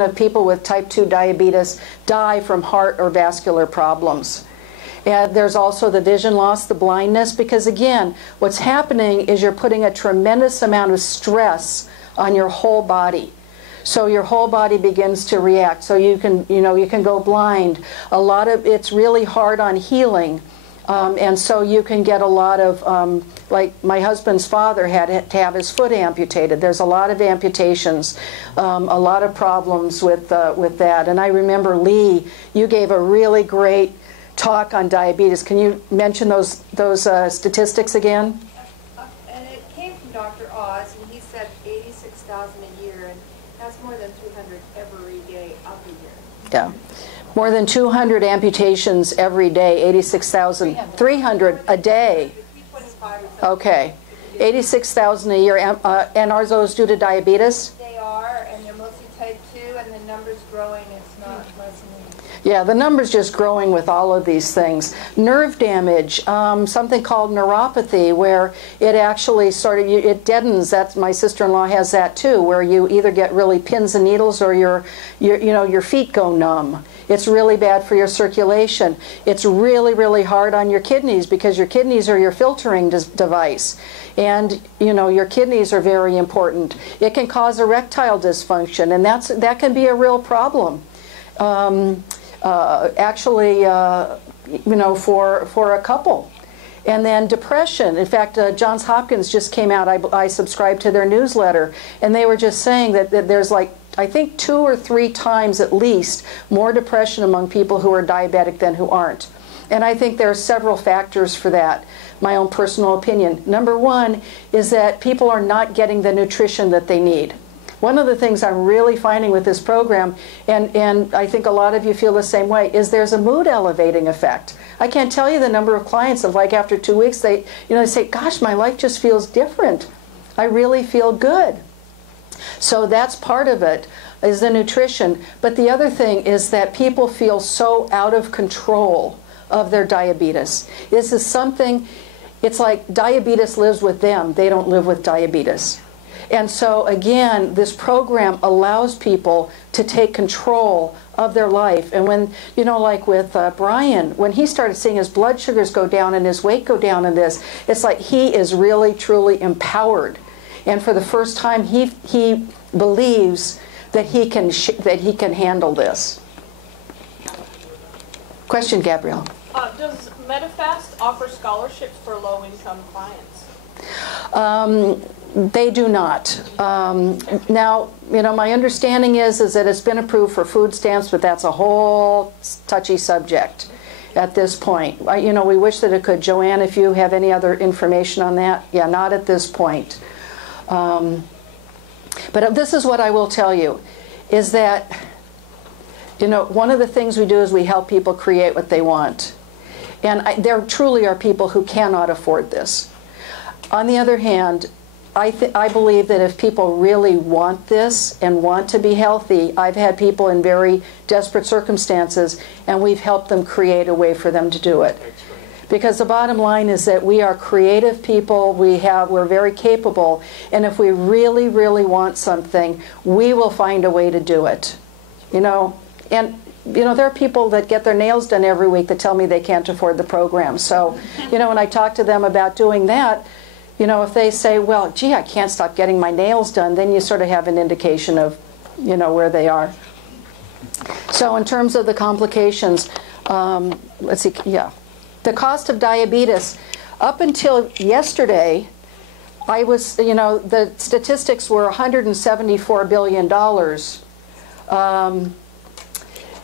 of people with type 2 diabetes die from heart or vascular problems. And there's also the vision loss, the blindness, because again, what's happening is you're putting a tremendous amount of stress on your whole body. So your whole body begins to react. So you can go blind. It's really hard on healing. And so you can get a lot of, like my husband's father had to have his foot amputated. There's a lot of amputations, a lot of problems with that. And I remember, Lee, you gave a really great talk on diabetes. Can you mention those statistics again? And it came from Dr. Oz, and he said 86,000 a year, and that's more than 200 every day of the year. Yeah. More than 200 amputations every day, 86,000, 300 a day. Okay, 86,000 a year. And are those due to diabetes? They are, and they're mostly type 2, and the number's growing. It's not lessening. Yeah, the number's just growing with all of these things. Nerve damage, something called neuropathy, where it actually it deadens. That's, my sister-in-law has that too, where you either get really pins and needles or your feet go numb. It's really bad for your circulation. It's really, really hard on your kidneys, because your kidneys are your filtering device. And your kidneys are very important. It can cause erectile dysfunction, and that can be a real problem. For a couple. And then depression. In fact, Johns Hopkins just came out. I subscribe to their newsletter, and they were just saying that there's I think 2 or 3 times at least more depression among people who are diabetic than who aren't. And I think there are several factors for that. My own personal opinion. Number one is that people are not getting the nutrition that they need. One of the things I'm really finding with this program, and I think a lot of you feel the same way, is there's a mood elevating effect. I can't tell you the number of clients of after 2 weeks, they say, gosh, my life just feels different. I really feel good. So that's part of it, is the nutrition. But the other thing is that people feel so out of control of their diabetes. This is something, it's like diabetes lives with them. They don't live with diabetes. And so again, this program allows people to take control of their life. And when, like with Brian, when he started seeing his blood sugars go down and his weight go down in this, it's like he is really, truly empowered. And for the first time, he believes that he can handle this. Question, Gabrielle. Does Medifast offer scholarships for low-income clients? They do not. Now, my understanding is that it's been approved for food stamps, but that's a whole touchy subject at this point. We wish that it could. Joanne, if you have any other information on that, yeah, not at this point. But this is what I will tell you, is that, one of the things we do is we help people create what they want. And there truly are people who cannot afford this. On the other hand, I believe that if people really want this and want to be healthy, I've had people in very desperate circumstances, and we've helped them create a way for them to do it. Because the bottom line is that we are creative people, we're very capable, and if we really, really want something, we will find a way to do it. And there are people that get their nails done every week that tell me they can't afford the program. So, when I talk to them about doing that, if they say, well, gee, I can't stop getting my nails done, then you sort of have an indication of, where they are. So in terms of the complications, let's see, yeah. The cost of diabetes, up until yesterday, the statistics were $174 billion.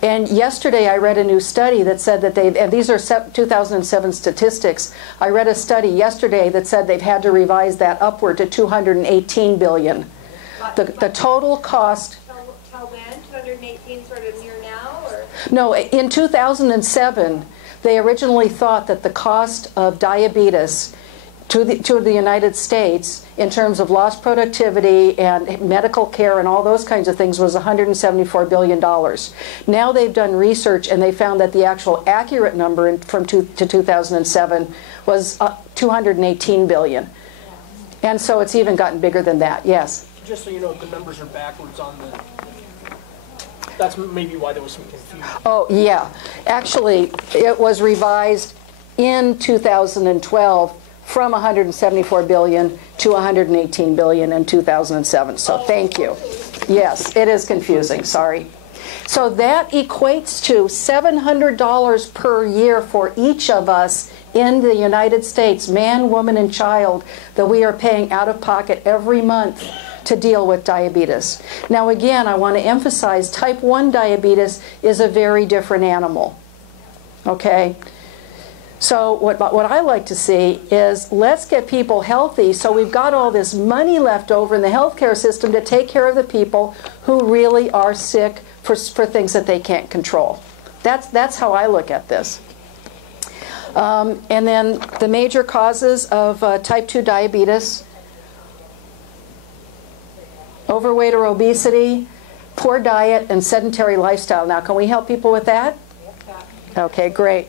And yesterday I read a new study that said that and these are 2007 statistics, I read a study yesterday that said they've had to revise that upward to $218 billion. The total cost... How when? 218 sort of near now? Or? No, in 2007, they originally thought that the cost of diabetes to the United States in terms of lost productivity and medical care and all those kinds of things was $174 billion. Now they've done research and they found that the actual accurate number from 2007 was $218 billion. And so it's even gotten bigger than that, yes. Just so you know, the numbers are backwards on that's maybe why there was some confusion. Oh, yeah. Actually, it was revised in 2012 from 174 billion to 118 billion in 2007. So thank you. Yes, it is confusing. Sorry. So that equates to $700 per year for each of us in the United States, man, woman, and child, that we are paying out of pocket every month to deal with diabetes. Now again, I want to emphasize type 1 diabetes is a very different animal. Okay? So what I like to see is let's get people healthy so we've got all this money left over in the healthcare system to take care of the people who really are sick for things that they can't control. That's how I look at this. And then the major causes of type 2 diabetes: overweight or obesity, poor diet, and sedentary lifestyle. Now, can we help people with that? Okay, great.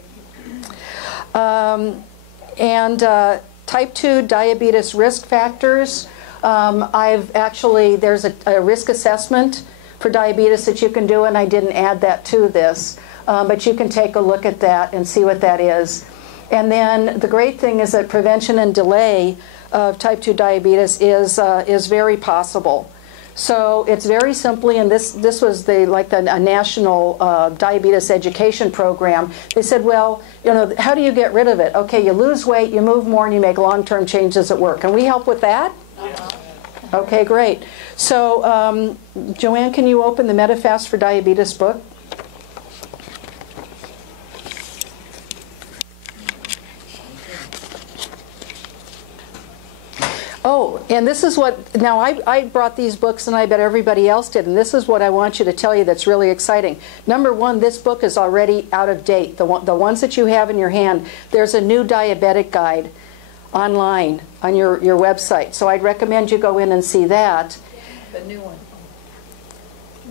Type 2 diabetes risk factors. There's a risk assessment for diabetes that you can do, and I didn't add that to this. But you can take a look at that and see what that is. And then the great thing is that prevention and delay of type 2 diabetes is very possible. So it's very simply, and this was a national diabetes education program. They said, well, you know, how do you get rid of it? Okay, you lose weight, you move more, and you make long-term changes at work. Can we help with that? Okay, great. So, Joanne, can you open the MetaFast for Diabetes book? Oh, and this is what, now I brought these books and I bet everybody else did, and this is what I want you to tell you that's really exciting. Number one, this book is already out of date. The ones that you have in your hand, there's a new diabetic guide online on your website. So I'd recommend you go in and see that. The new one.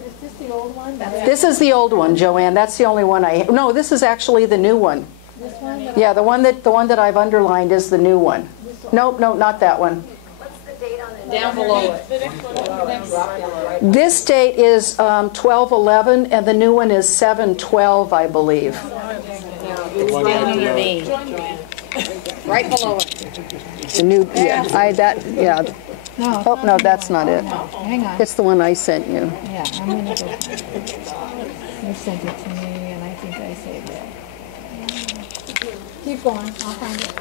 Is this the old one? This is the old one, Joanne. That's the only one no, this is actually the new one. This one? Yeah, the one that I've underlined is the new one. Nope, no, not that one. What's the date on it? Down below it. This date is 12/11, and the new one is 7/12, I believe. It's down underneath. Right below it. The new, yeah, No. Oh no, that's not it. Hang on. It's the one I sent you. Yeah, I'm gonna go. You sent it to me, and I think I saved it. Keep going. I'll find it.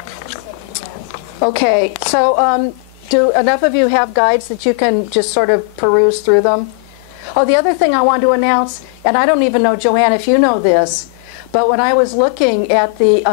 Okay, so do enough of you have guides that you can just sort of peruse through them? Oh, the other thing I want to announce, and I don't even know, Joanne, if you know this, but when I was looking at the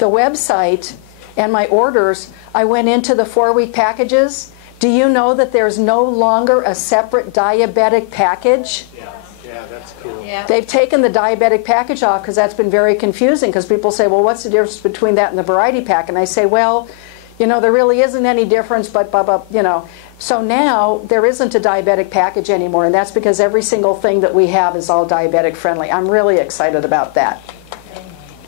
website and my orders, I went into the 4-week packages. Do you know that there's no longer a separate diabetic package? Yeah, that's cool. Yeah. They've taken the diabetic package off because that's been very confusing, because people say, well, what's the difference between that and the variety pack? And I say, well, you know, there really isn't any difference, but, you know. So now there isn't a diabetic package anymore, and that's because every single thing that we have is all diabetic friendly. I'm really excited about that.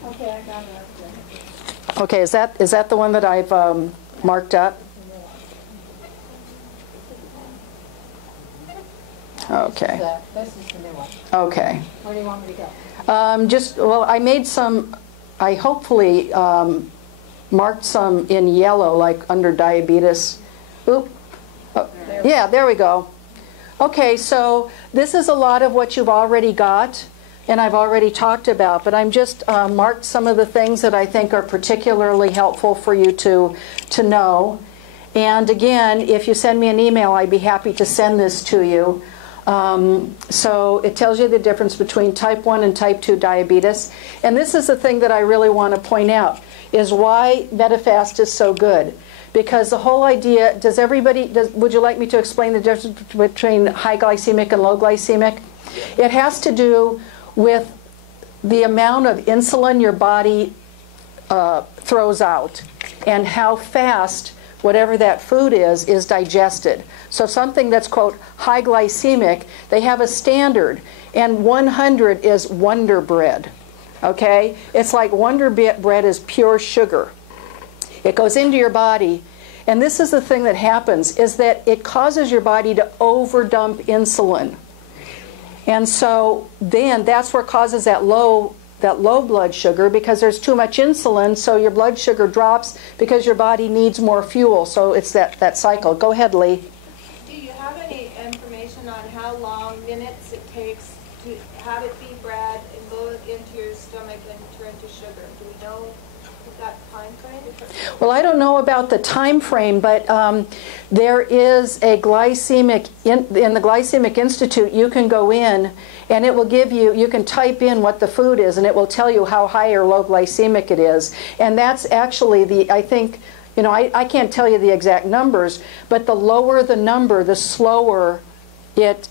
Okay, I got it. Okay, is that the one that I've marked up? Okay. This is the new one. Okay. Where do you want me to go? Well, I made some, I hopefully marked some in yellow, like under diabetes. Oop. Oh, yeah, there we go. Okay, so this is a lot of what you've already got and I've already talked about, but I'm just marked some of the things that I think are particularly helpful for you to know. And again, if you send me an email, I'd be happy to send this to you. So it tells you the difference between type 1 and type 2 diabetes. And this is the thing that I really want to point out, is why MetaFast is so good. Because the whole idea, would you like me to explain the difference between high glycemic and low glycemic? It has to do with the amount of insulin your body throws out and how fast whatever that food is digested. So something that's, quote, high glycemic, they have a standard, and 100 is Wonder Bread, okay? It's like Wonder Bread is pure sugar. It goes into your body, and this is the thing that happens, is that it causes your body to overdump insulin. And so then that's what causes that low blood sugar, because there's too much insulin, so your blood sugar drops because your body needs more fuel. So it's that cycle. Go ahead, Lee. Do you have any information on how long, minutes it takes to have it be bred and go into your stomach and turn to sugar? Do we know that time frame? Well, I don't know about the time frame, but there is a glycemic, in the Glycemic Institute, you can go in and it will give you, you can type in what the food is and it will tell you how high or low glycemic it is. And that's actually the, I think, you know, I can't tell you the exact numbers, but the lower the number, the slower it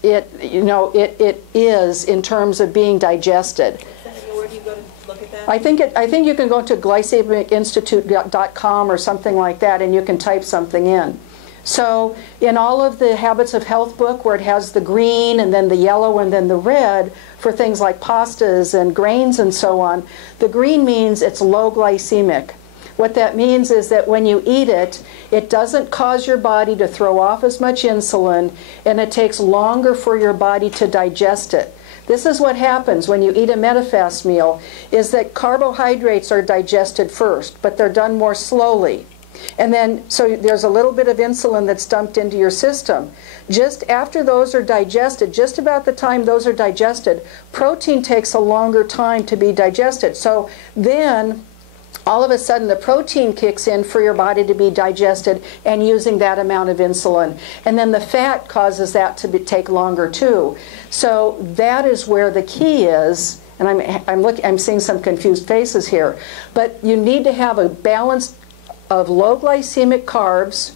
is in terms of being digested. Where do you go to look at that? I think you can go to glycemicinstitute.com or something like that, and you can type something in. So in all of the Habits of Health book, where it has the green and then the yellow and then the red for things like pastas and grains and so on, the green means it's low glycemic. What that means is that when you eat it, it doesn't cause your body to throw off as much insulin, and it takes longer for your body to digest it. This is what happens when you eat a Medifast meal, is that carbohydrates are digested first, but they're done more slowly. And then, so there's a little bit of insulin that's dumped into your system. Just after those are digested, just about the time those are digested, protein takes a longer time to be digested. So then, all of a sudden the protein kicks in for your body to be digested and using that amount of insulin. And then the fat causes that to take longer too. So that is where the key is. And I'm seeing some confused faces here. But you need to have a balance of low glycemic carbs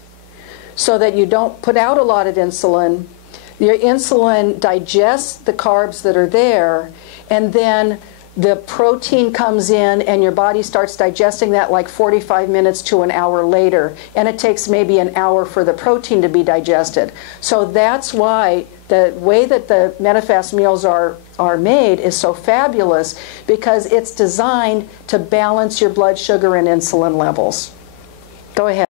so that you don't put out a lot of insulin. Your insulin digests the carbs that are there, and then the protein comes in and your body starts digesting that like 45 minutes to an hour later. And it takes maybe an hour for the protein to be digested. So that's why the way that the Medifast meals are made is so fabulous, because it's designed to balance your blood sugar and insulin levels. Go ahead.